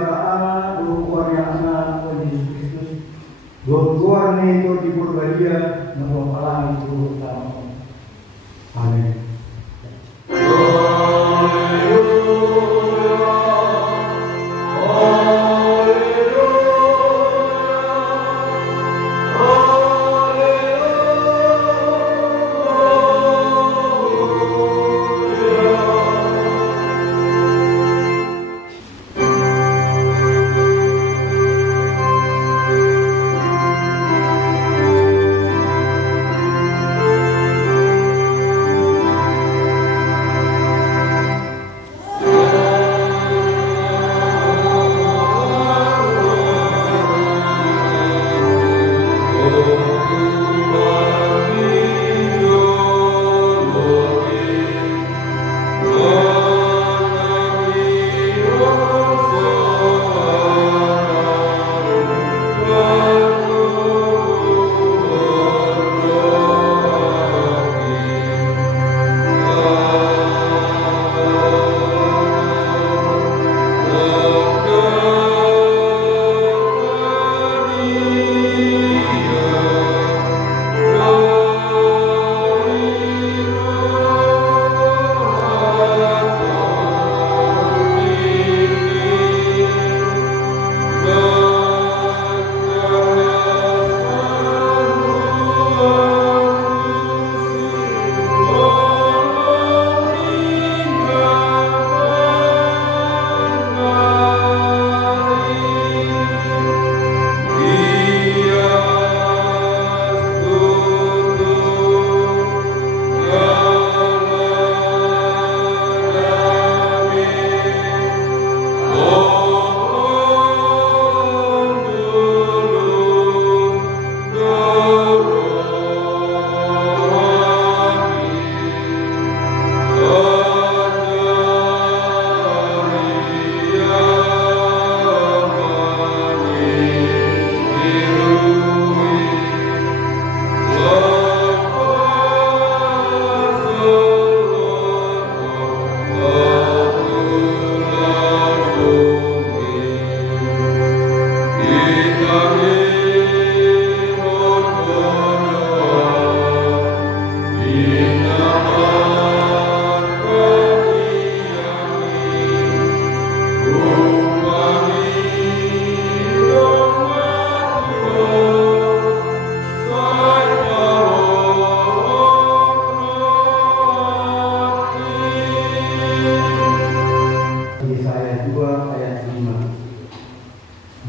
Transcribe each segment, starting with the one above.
daripada Allah, keluarnya anak Tuhan Yesus Kristus, keluarnya itu diperbahagia, Allah itu utama. Amin.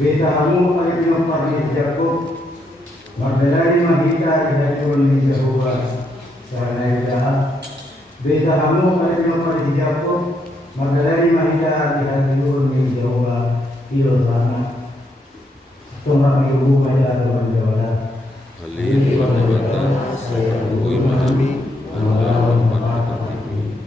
Betahamu alaikum parli Yakub, Magdalani mahita ilaikun Jehovah, Sarana ilah. Betahamu alaikum parli Yakub, Magdalani mahita ilaikun Jehovah, ilo sana. Tunggu ibu maya Tuhan Jawa. Alin perdebatan saya memahami Allah memperhatikan ini.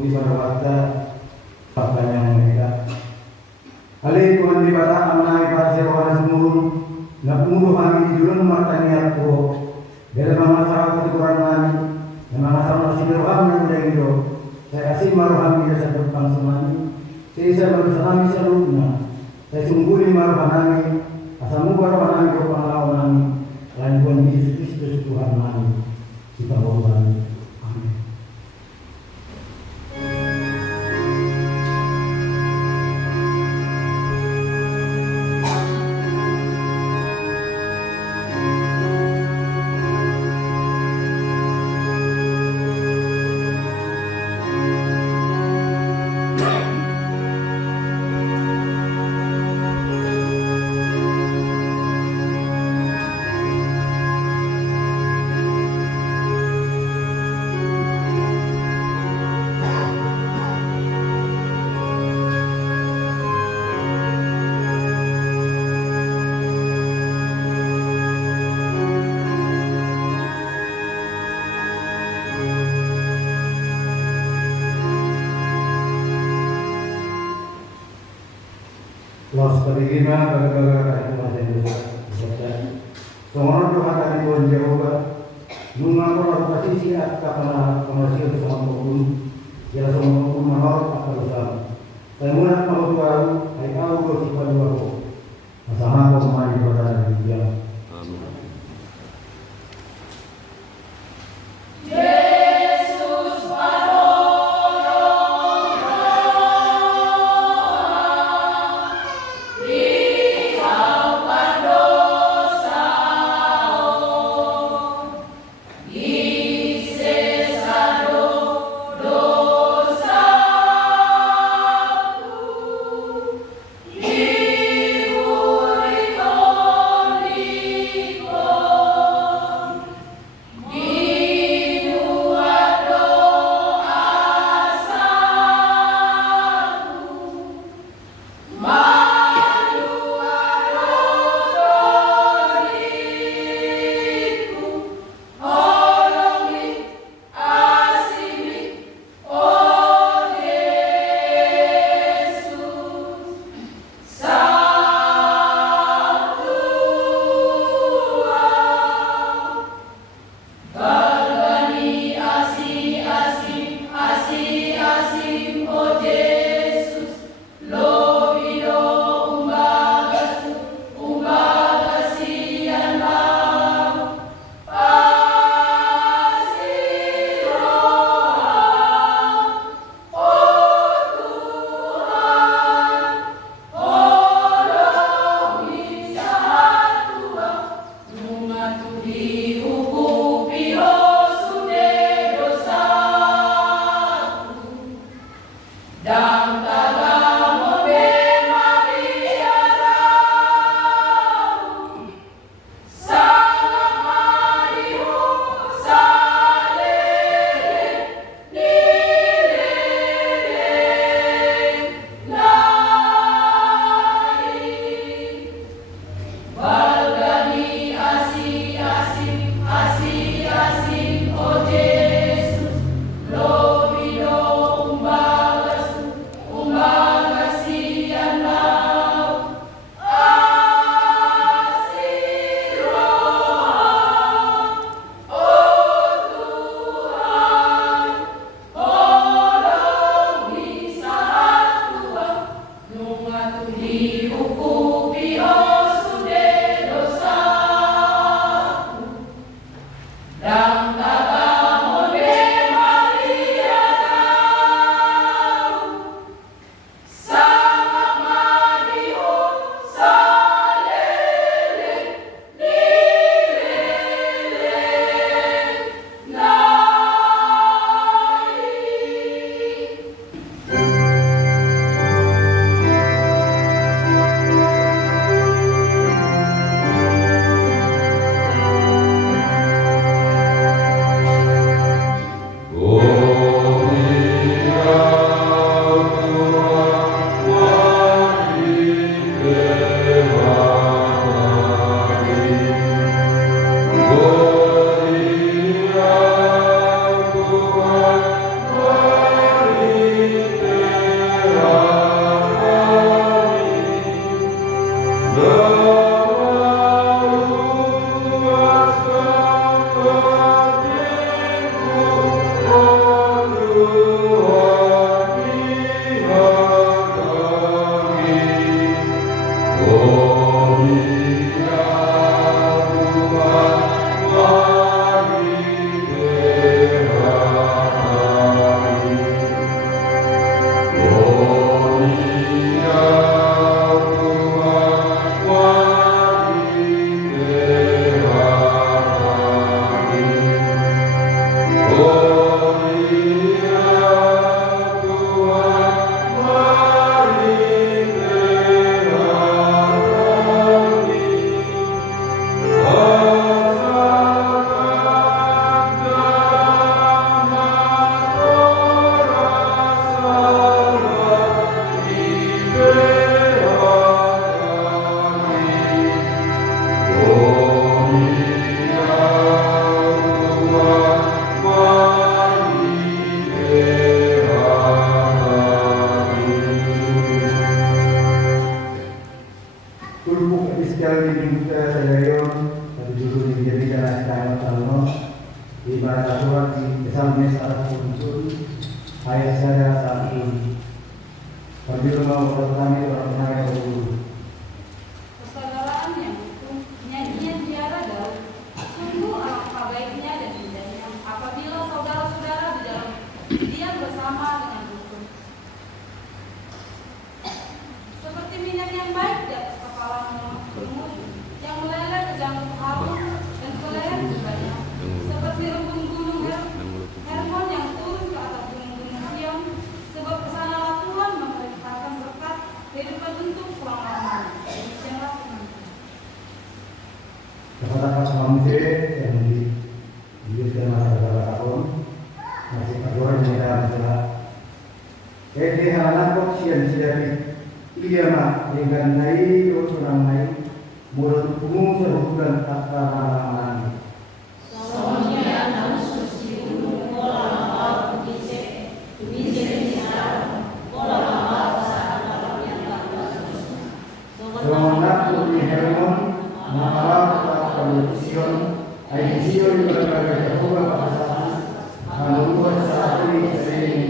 Bukti Barwata Pakanya mereka Alih Tuhan di bata amanai pasir orang semurun na pumulo kami di dulang matanya ko dahil mamasarap sa tukuran namin na mamasarap na siniruham ng mulang ito saya asin maruham kita sa tupang sumani sa isa sa kami sa loob na saya sunggulin maruham namin asamu maruham namin ko pangalaw namin lain Tuhan Yesus Kristus Tuhan namin si Panginoon. Amin. Los terima bagaimana itu masih dosa. Semua Tuhan tadi Tuhan Jehovah, mengaku lalu kasih siat kapal komersial sama pun, jelas sama pun menolak apa dosa. Saya mulai kalau tahu, saya tahu dosa pada aku. Sama kau kembali pada dia. Amin. Do Kulpuk episkal di Buta Salayon, pada dulu dijadikan asal Allah, di mana surat di kesamnya saat unsur, ayat saya saat ini. Pergi rumah pertama orang saya dulu. Persaudaraan yang utuh, nyanyian ziarah Daud, sungguh alangkah baiknya dan indahnya apabila saudara-saudara di dalam diam bersama dengan rukun. Seperti minyak yang baik di atas kepala bermut, yang meleleh ke jantung Harun dan ke leher jubahnya, seperti embun gunung Hermon yang turun ke atas gunung-gunung Sion, sebab kesanalah Tuhan memerintahkan berkat kehidupan untuk selama-lamanya. Demikianlah firman Tuhan. Kata-kata manusia yang diberikan masyarakat tahun masih kedua yang kita masalah. Jadi anak kok siap-siap iya mak dengan naik orang naik mulut umum sehukuman kata mana. Semangat untuk Hermon, maaf kalau Sion, ayat Sion berbagai Jehovah bahasa, menurut saat ini sering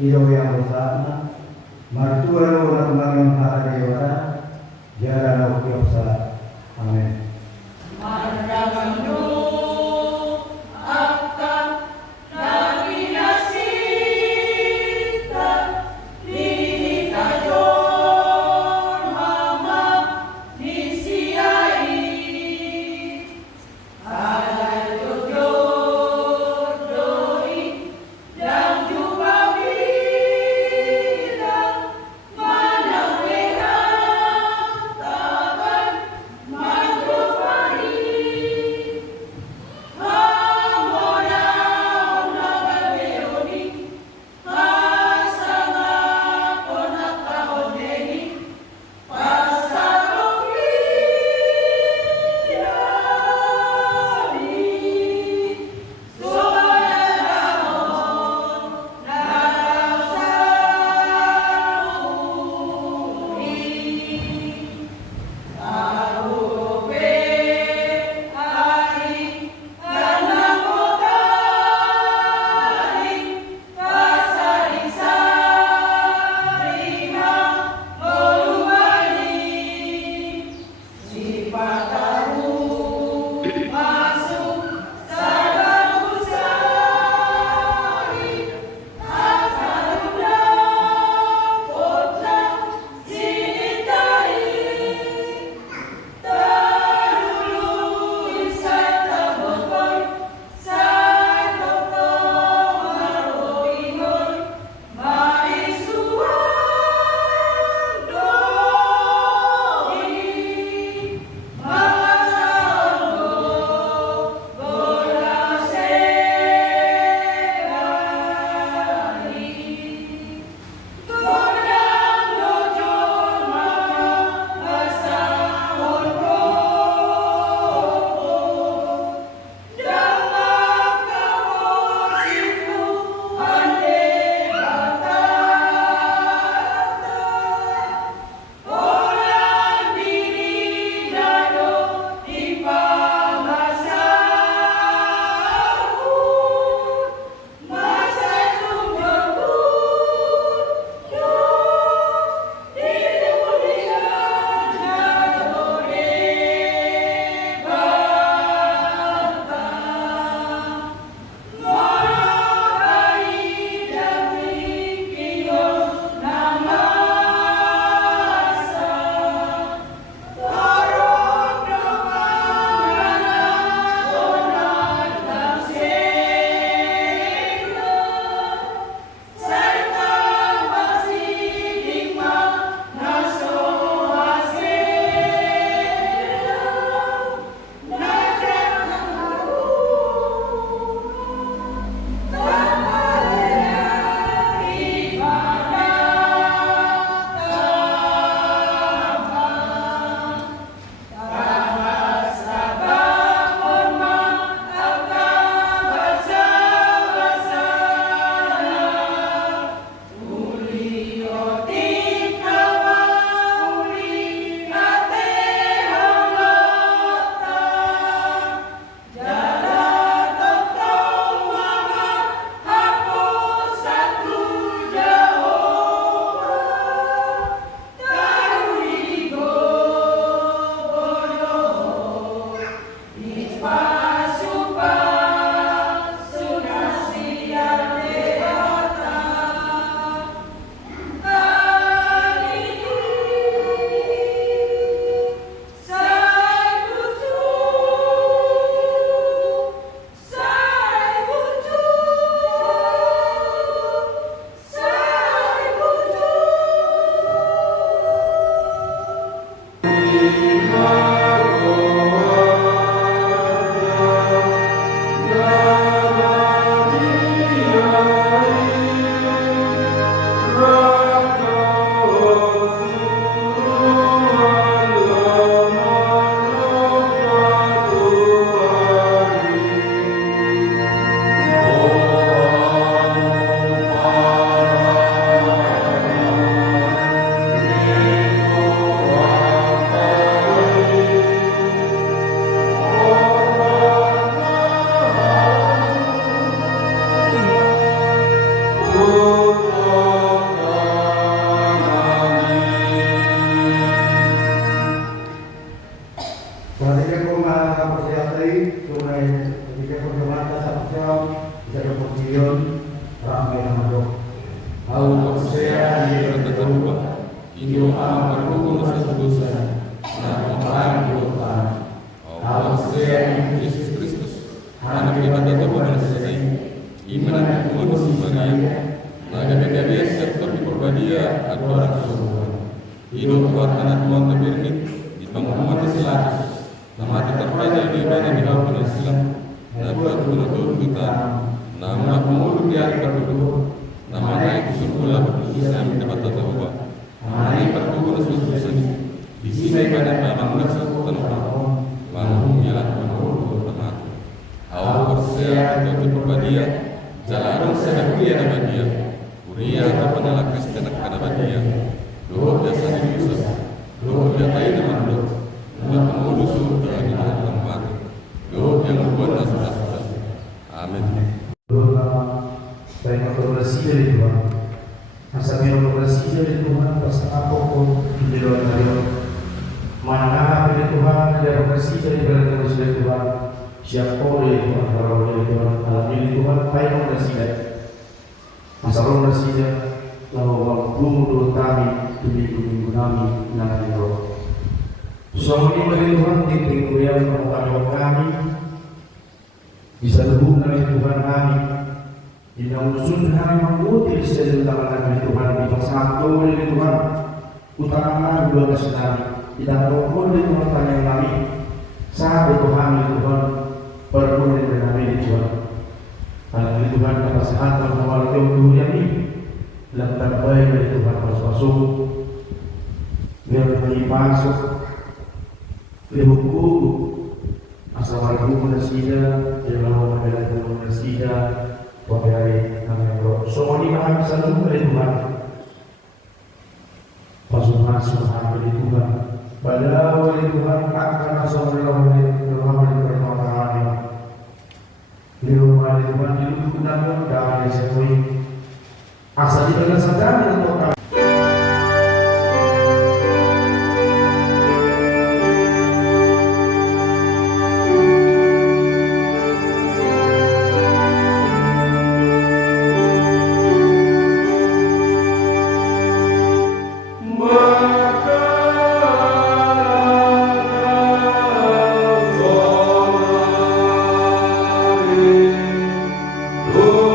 hidup yang bersama, mertua orang kembang hari dewasa, jalan waktu amin. ada orang suruhan. Hidup buat anak Tuhan terbirnit di pengumuman Islam. Mati terpajal di mana di bawah Islam. Dapat menutur kita. Nama pengurus di hari kedua. Nama naik surga berdosa dapat tercoba. Naik perkuburan susu di sini pada memang nafsu tanpa bangun jalan pengurus tengah. Awal persia atau berbadia jalan sedang dia nama dia. Kuria atau penalakas tenak nama dia. Doa biasa di Yusuf. Doa biasa ini mandor. Doa pengurus surga di dalam mati. Doa yang berbuat sudah. Amin. Doa baik operasi dari Tuhan, asal operasi dari Tuhan pasal apapun di dalam hari mana dari Tuhan ada operasi dari berkat dari Tuhan siapa oleh Tuhan kalau oleh Tuhan alam ini Tuhan baik operasi dari asal operasi dari lalu belum kami di minggu kami nanti roh. Semua ini dari Tuhan di minggu yang mengatakan kami bisa lebih dari Tuhan kami. Yang usul kami mengutip sesuatu tangan Tuhan di satu oleh Tuhan utamakan dua kami tidak rokok oleh Tuhan tanya kami saat Tuhan perlu dengan kami Tuhan karena Tuhan dapat sehat mengawal dunia ini dan terbaik dari Tuhan masuk biar masuk buku asal buku nasida dalam membela buku nasida wahai kami roh. Semua ini akan selalu dari Tuhan. Masuk dari Tuhan. Pada oleh Tuhan akan masuk dari Tuhan pertolongan. Di rumah Tuhan itu gunakan damai sekali. Asal diberikan sadar untuk kami. Oh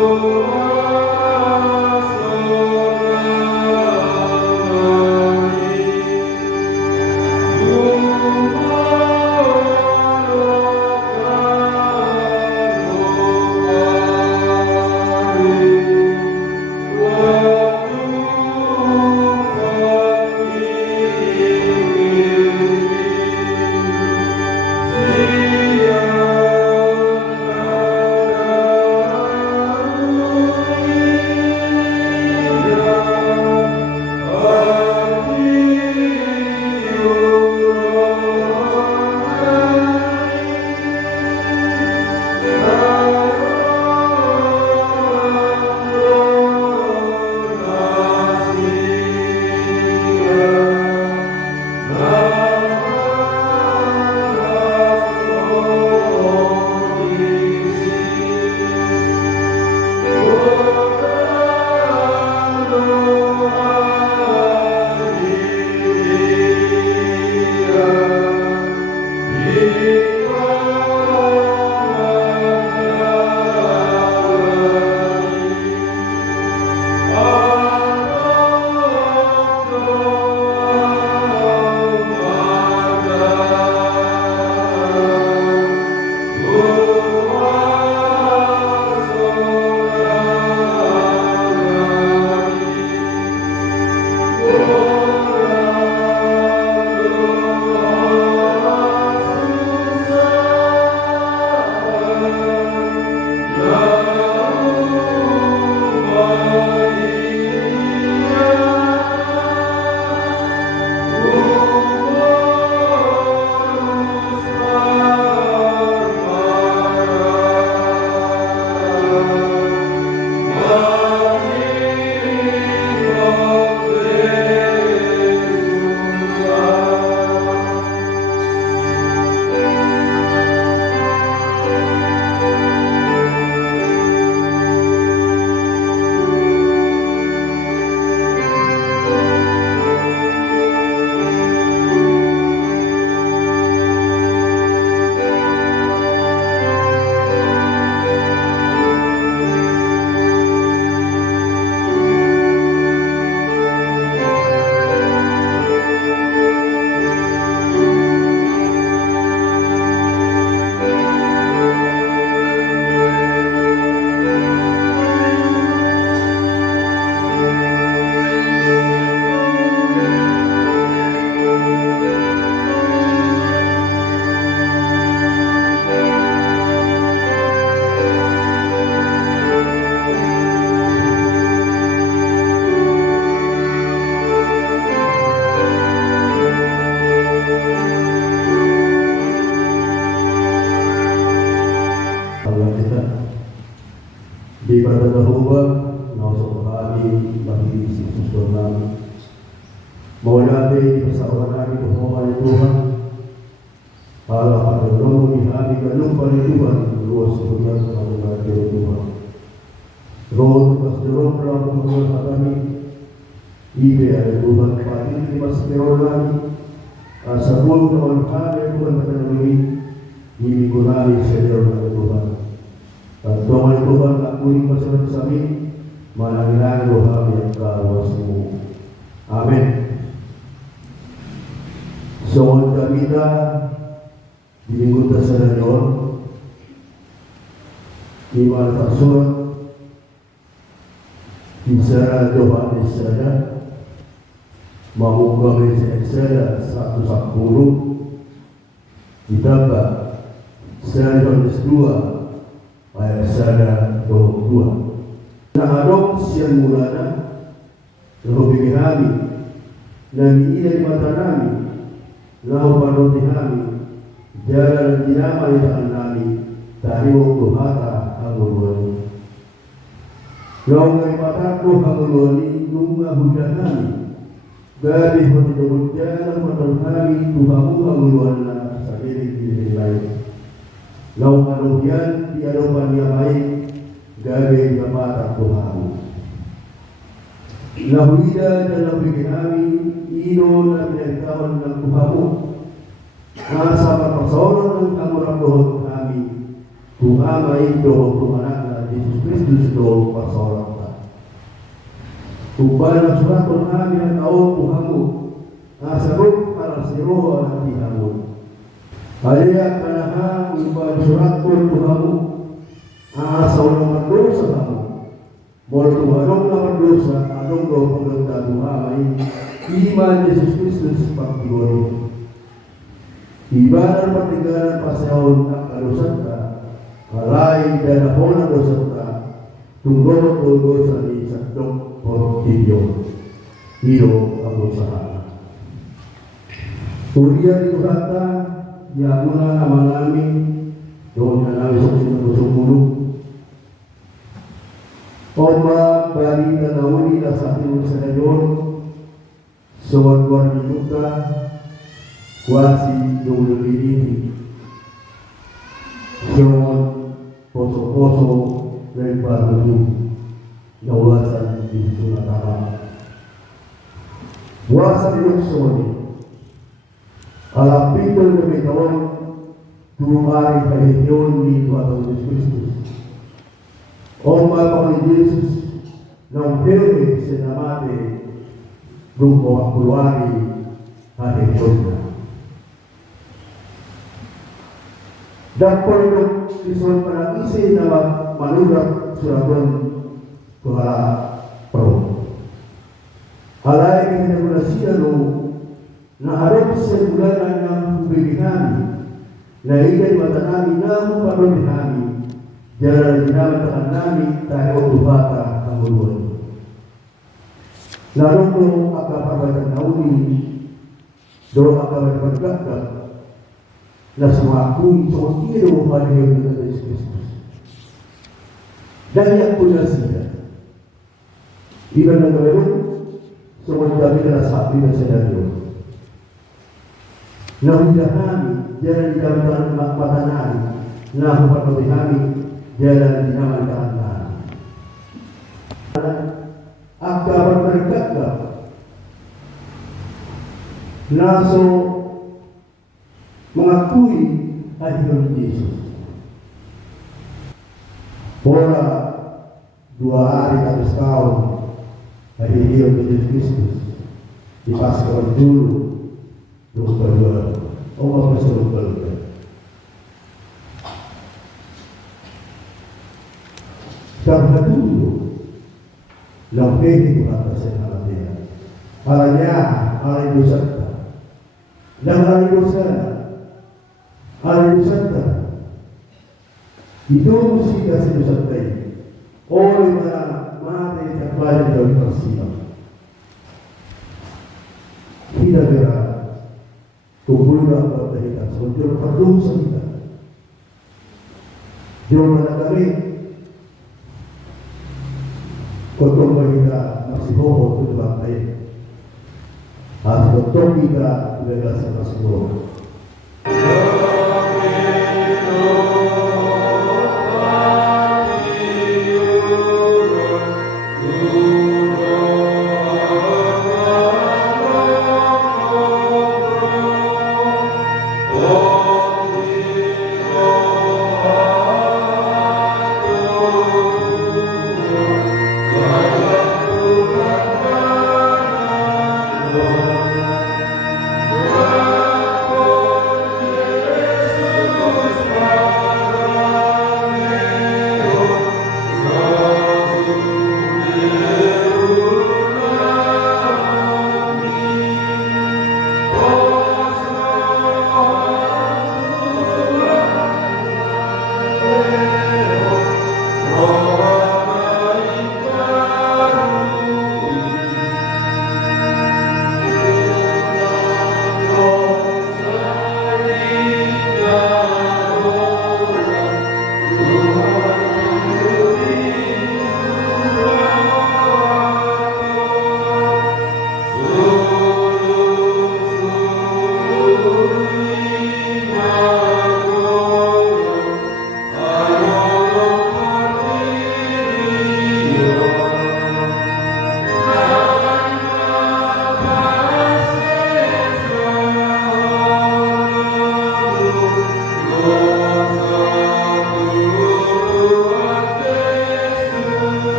Mau natin kasama namin kumawa ni Tuhan. Para pagdulong ni Hari Galupa ni Tuhan, luwas sa Tuhan sa mga Tuhan. Roon, pasdurong lang Tuhan sa kami. Ibe ay Tuhan patin ni Pastor namin. Sa buong naman kami Tuhan patanawin. Hindi ko namin sa Diyos na Tuhan. At Tuhan Tuhan, akunin pasalat sa amin. Manangilan ko kami ang kawas mo. Amen. So, kami na dinigunta sa Daniel, iman pasurat, Isara Johannes sana, mahukami sa Isara 1:10, ditambah Isara Johannes 2, ayat sana 22. Naharap siyang mula na, narobigin namin, namiilan mata namin, nahuparotin namin, jalan ang dinamalitaan namin, tayo tuhata ang uluan. Laong ay matakbo ang uluan nung mahudan namin, gabi mo tinugod dyan ang matang namin, tuhamu ang uluan na sa piling lain. Laong ano yan, di ano pa niya baik, gabi na matakbo kami. Nahuida na nabigyan namin, ino na pinagtawan ng tuhamu, nasa papasoran ng kamurabuhot kami, tumamay do, tumanak na Jesus Christus do, pasoran ka. Upaya ng suraton namin ang taon tuhamu, nasa ruk para siroha ng tihamu. Haliya kanahan, upaya suraton tuhamu, asa walang magdosa kamu. Mula tumarong na magdosa, anong do pagkagda tumamay, iman Jesus Christus pagtigori. Ibanan patigaran pasahon ang kalusat ka, kalay danahon ang lusat ka, tunggo sa isakdok portilyo, hilo ang usaha. Uriya di Tuhata, yamuna naman namin, doon na namin sa sinusumulong. Oma, bali na nauli na sa ating sa ngayon, suwag-wag ni Luka, kuwasi yung lumilini. Siyon, poso-poso, nagbagulo, nawasan yung sunatama. Wasan yung soni, alapitol na may tawag, tumari kahihyon ni Tuatang Diyos Kristus. O mga ni Jesus, nang pere sinamate, grupo ang kulwari, kahihyon na. Dapat ison panagisi na manulat suraton kuhala pro. Halay kinagulasiya no na harap sa bulanan ng hubigin namin, na ikay mata namin na huparotin namin, jalan dinamatakan namin tayo tubata ang uluan. Lalo ko akapabatang nauli, doon akapabatagkakak, na sumakui sa kutiro mo panayon ng Jesus Kristus. Dahil ako na siya. Ilan na gawin, sumundabi na nasabi na sa Daniel. Nahudahan, jalan dinamatakan mata namin, na huparotin namin, jalan dinamatakan namin. Akapabatagkakak, naso mengakui hadirat Yesus. Pola 2 hari habis tahun hadirat Yesus Kristus dipaskan dulu terus berdua. Allah berseru berdua. Karena dulu lebih dikata seharusnya. Paranya hari dosa dan hari dosa. Hari Santa, hidup kita sedang oleh mati terbaik dari persiap. Tidak ada kumpulan pada kita, sebenarnya berdosa kita. Jangan kali kotor kita masih bohong itu baik. Asbotopika 13:10.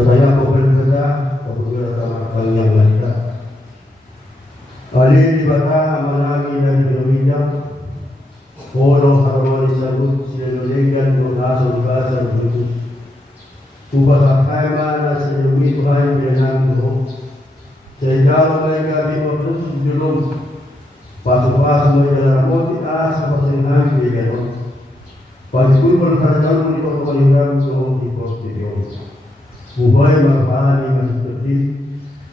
Saya bekerja apabila tamatkan yang lainnya. Ali di bata menangi dan berwijak. Polo harmoni sabut sinulegan mengasul kasar berus. Ubah kaiman asyumi Tuhan benang roh. Sejauh mereka bimodus belum pas-pas menjalan moti asa pasengan begitu. Pagpun berkata di pokoknya di posisinya. Ubay marpani masjid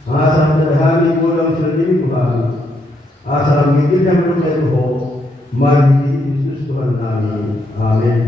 asal terhani kodam sendiri Tuhan asal gigit yang berkata Tuhan mari Yesus Tuhan kami amin.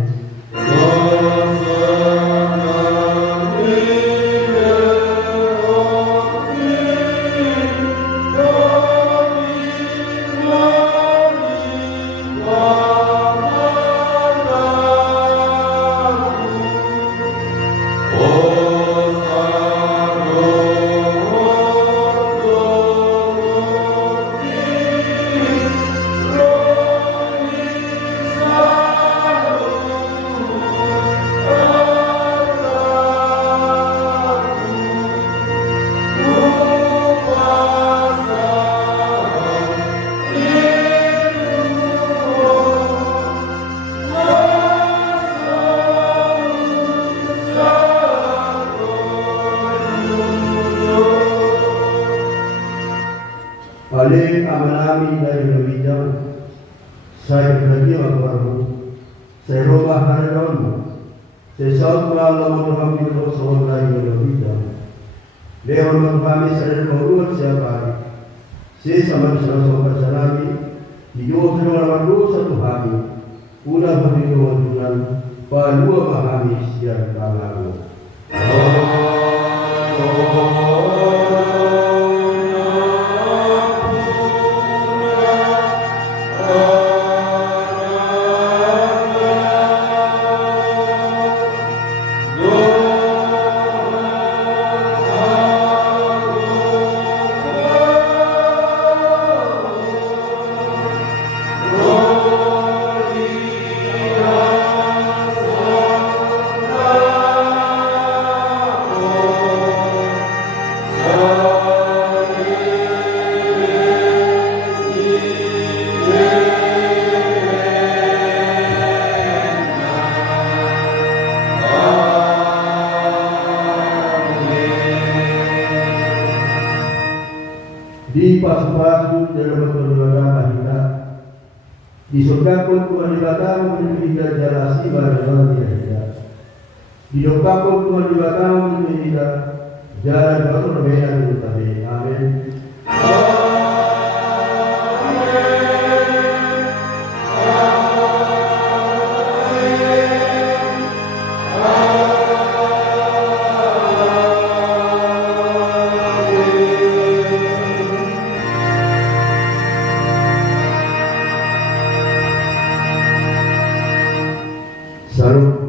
Oleh amalami dari berbicara, saya berhenti waktu saya rumah harapan, saya saat malam Tuhan itu soal dari berbicara. Lewat kami saya berbuat siapa? Saya sama sama salami, dijual dengan satu hari, pula berdoa dengan palua mahami siang kamaru. Di pasu-pasu dalam perjuangan kita, di surga pun Tuhan dibatamu menjadi kita jalasi barang tidak. Di doa pun Tuhan dibatamu menjadi kita jalan baru berbeda dengan Amin. Salut